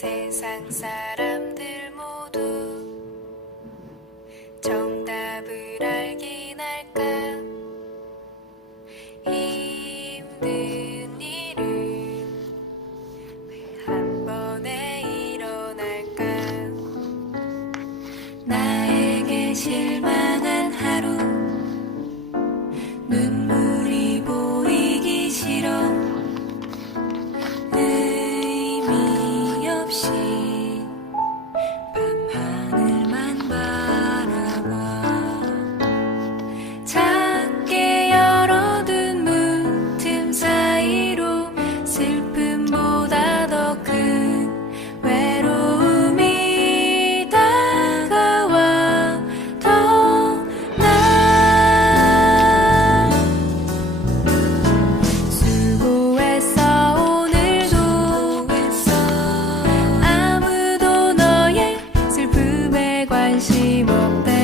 세상 사람들 모두 정답을 알긴 할까? 힘든 일은 왜 한 번에 일어날까? 나에게 실망한 하루, 눈물이 보이기 싫어. 의미 없이 밤하늘만 바라봐. 작게 열어둔 문틈 사이로 슬픔보다 더 큰 외로움이 다가와. 더 나 수고했어 오늘도. 아무도 너의 슬픔에 관심 없다.